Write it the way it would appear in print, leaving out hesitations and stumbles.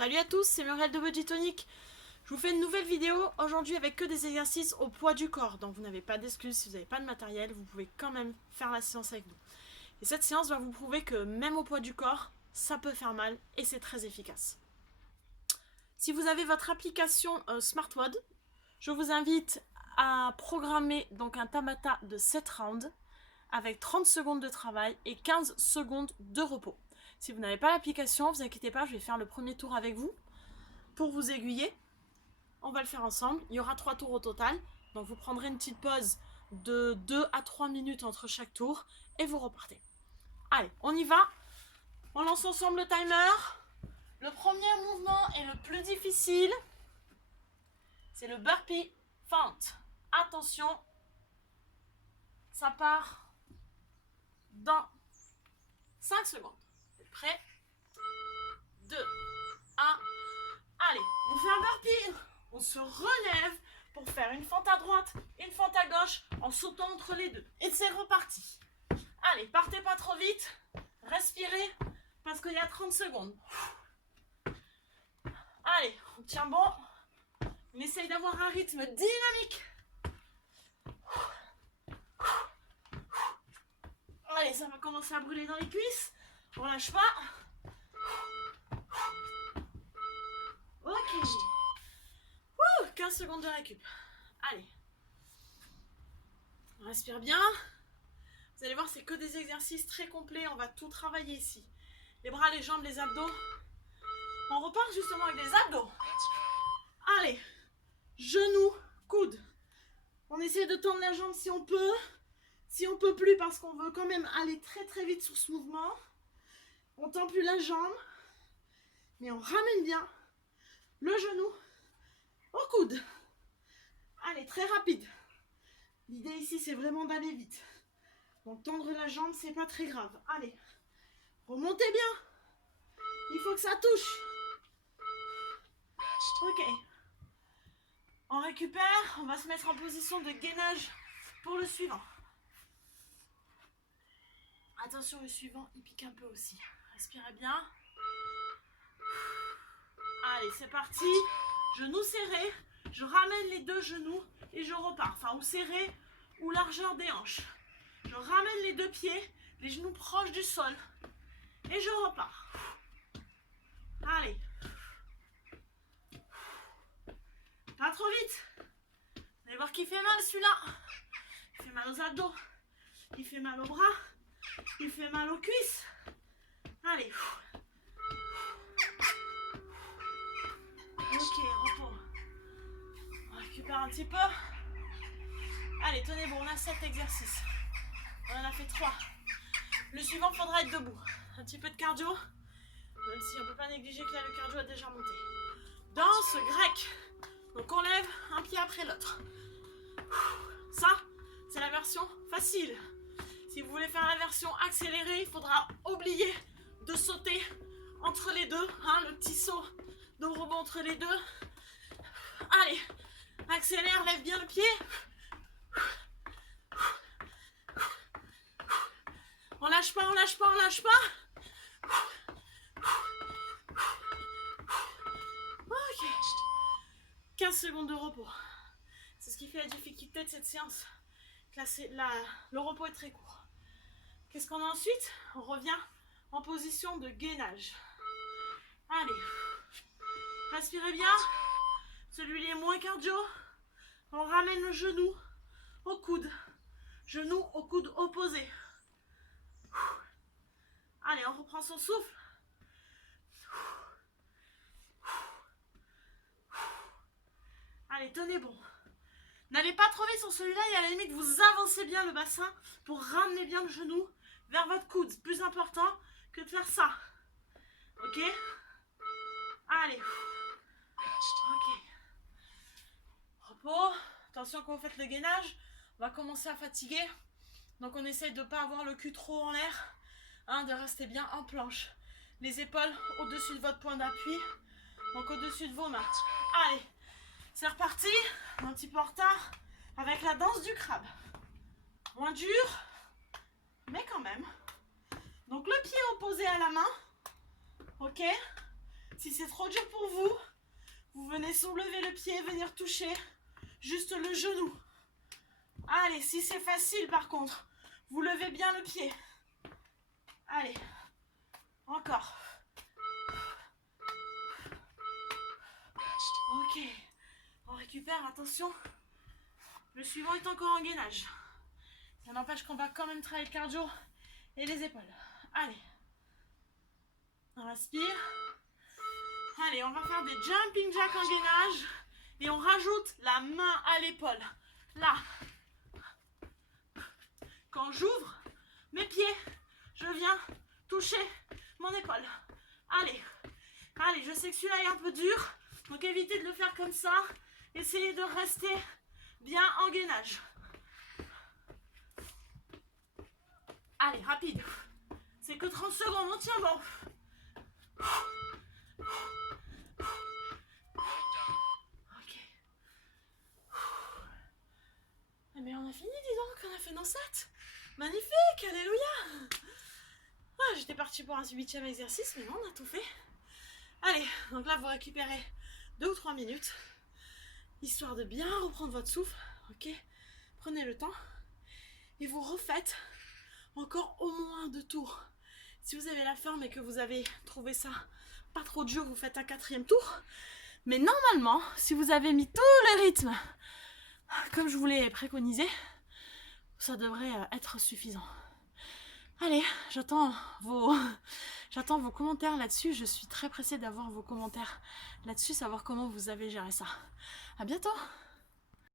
Salut à tous, c'est Muriel de Body Tonic. Je vous fais une nouvelle vidéo aujourd'hui avec que des exercices au poids du corps. Donc vous n'avez pas d'excuses, si vous n'avez pas de matériel, vous pouvez quand même faire la séance avec nous. Et cette séance va vous prouver que même au poids du corps, ça peut faire mal et c'est très efficace. Si vous avez votre application SmartWOD, je vous invite à programmer donc un Tabata de 7 rounds avec 30 secondes de travail et 15 secondes de repos. Si vous n'avez pas l'application, vous inquiétez pas, je vais faire le premier tour avec vous pour vous aiguiller. On va le faire ensemble. Il y aura 3 tours au total. Donc vous prendrez une petite pause de 2 à 3 minutes entre chaque tour et vous repartez. Allez, on y va. On lance ensemble le timer. Le premier mouvement est le plus difficile. C'est le burpee feinte. Attention, ça part dans 5 secondes. Vous êtes prêts? 2, 1. Allez, on fait un burpee. On se relève pour faire une fente à droite, une fente à gauche en sautant entre les deux. Et c'est reparti. Allez, partez pas trop vite. Respirez parce qu'il y a 30 secondes. Allez, on tient bon. On essaye d'avoir un rythme dynamique. Allez, ça va commencer à brûler dans les cuisses. On lâche pas. Ok. 15 secondes de récup. Allez. On respire bien. Vous allez voir, c'est que des exercices très complets. On va tout travailler ici. Les bras, les jambes, les abdos. On repart justement avec les abdos. Allez. Genoux, coudes. On essaie de tendre la jambe si on peut. Si on peut plus, parce qu'on veut quand même aller très très vite sur ce mouvement. On tend plus la jambe. Mais on ramène bien le genou au coude. Allez, très rapide. L'idée ici, c'est vraiment d'aller vite. Donc tendre la jambe, c'est pas très grave. Allez, remontez bien. Il faut que ça touche. Ok. On récupère. On va se mettre en position de gainage pour le suivant. Attention, le suivant, il pique un peu aussi. Respirez bien. Allez, c'est parti. Genoux serrés. Je ramène les deux genoux et je repars. Enfin, ou serré ou largeur des hanches. Je ramène les deux pieds, les genoux proches du sol. Et je repars. Allez. Pas trop vite. Vous allez voir qu'il fait mal celui-là. Il fait mal aux abdos. Il fait mal aux bras. Il fait mal aux cuisses. Allez. Ok, repos. On récupère un petit peu. Allez, tenez bon, on a 7 exercices. On en a fait 3. Le suivant, faudra être debout. Un petit peu de cardio. Même si on ne peut pas négliger que là, le cardio a déjà monté. Danse grecque. Donc on lève un pied après l'autre. Ça, c'est la version facile. Si vous voulez faire la version accélérée, il faudra oublier de sauter entre les deux. Hein, le petit saut de robot entre les deux. Allez, accélère, lève bien le pied. On lâche pas, on lâche pas, on lâche pas. Ok. 15 secondes de repos. C'est ce qui fait la difficulté de cette séance. Le repos est très court. Qu'est-ce qu'on a ensuite? On revient en position de gainage. Allez. Respirez bien. Celui-là est moins cardio. On ramène le genou au coude. Genou au coude opposé. Allez, on reprend son souffle. Allez, tenez bon. N'allez pas trop vite sur celui-là et à la limite, vous avancez bien le bassin pour ramener bien le genou vers votre coude. C'est plus important que de faire ça. Ok? Allez. Ok. Repos. Attention quand vous faites le gainage, on va commencer à fatiguer. Donc on essaye de ne pas avoir le cul trop en l'air. Hein, de rester bien en planche. Les épaules au-dessus de votre point d'appui. Donc au-dessus de vos mains. Allez. C'est reparti. Un petit peu en retard. Avec la danse du crabe. Moins dur. Mais quand même. Donc le pied opposé à la main. Ok. Si c'est trop dur pour vous, vous venez soulever le pied, venir toucher juste le genou. Allez, si c'est facile par contre, vous levez bien le pied. Allez, encore. Ok, on récupère, attention. Le suivant est encore en gainage. Ça n'empêche qu'on va quand même travailler le cardio et les épaules. Allez, on inspire. Allez, on va faire des jumping jacks en gainage et on rajoute la main à l'épaule. Là, quand j'ouvre mes pieds, je viens toucher mon épaule. Allez, allez, je sais que celui-là est un peu dur, donc évitez de le faire comme ça. Essayez de rester bien en gainage. Allez, rapide. C'est que 30 secondes, on tient bon. Ok. Mais on a fini, dis donc, on a fait nos 7. Magnifique, alléluia. Ah, j'étais partie pour un 8e exercice, mais non, on a tout fait. Allez, donc là, vous récupérez 2 ou 3 minutes, histoire de bien reprendre votre souffle, ok? Prenez le temps, et vous refaites encore au moins 2 tours. Si vous avez la forme et que vous avez trouvé ça pas trop dur, vous faites un 4e tour. Mais normalement, si vous avez mis tous les rythmes, comme je vous l'ai préconisé, ça devrait être suffisant. Allez, j'attends vos commentaires là-dessus. Je suis très pressée d'avoir vos commentaires là-dessus, savoir comment vous avez géré ça. À bientôt!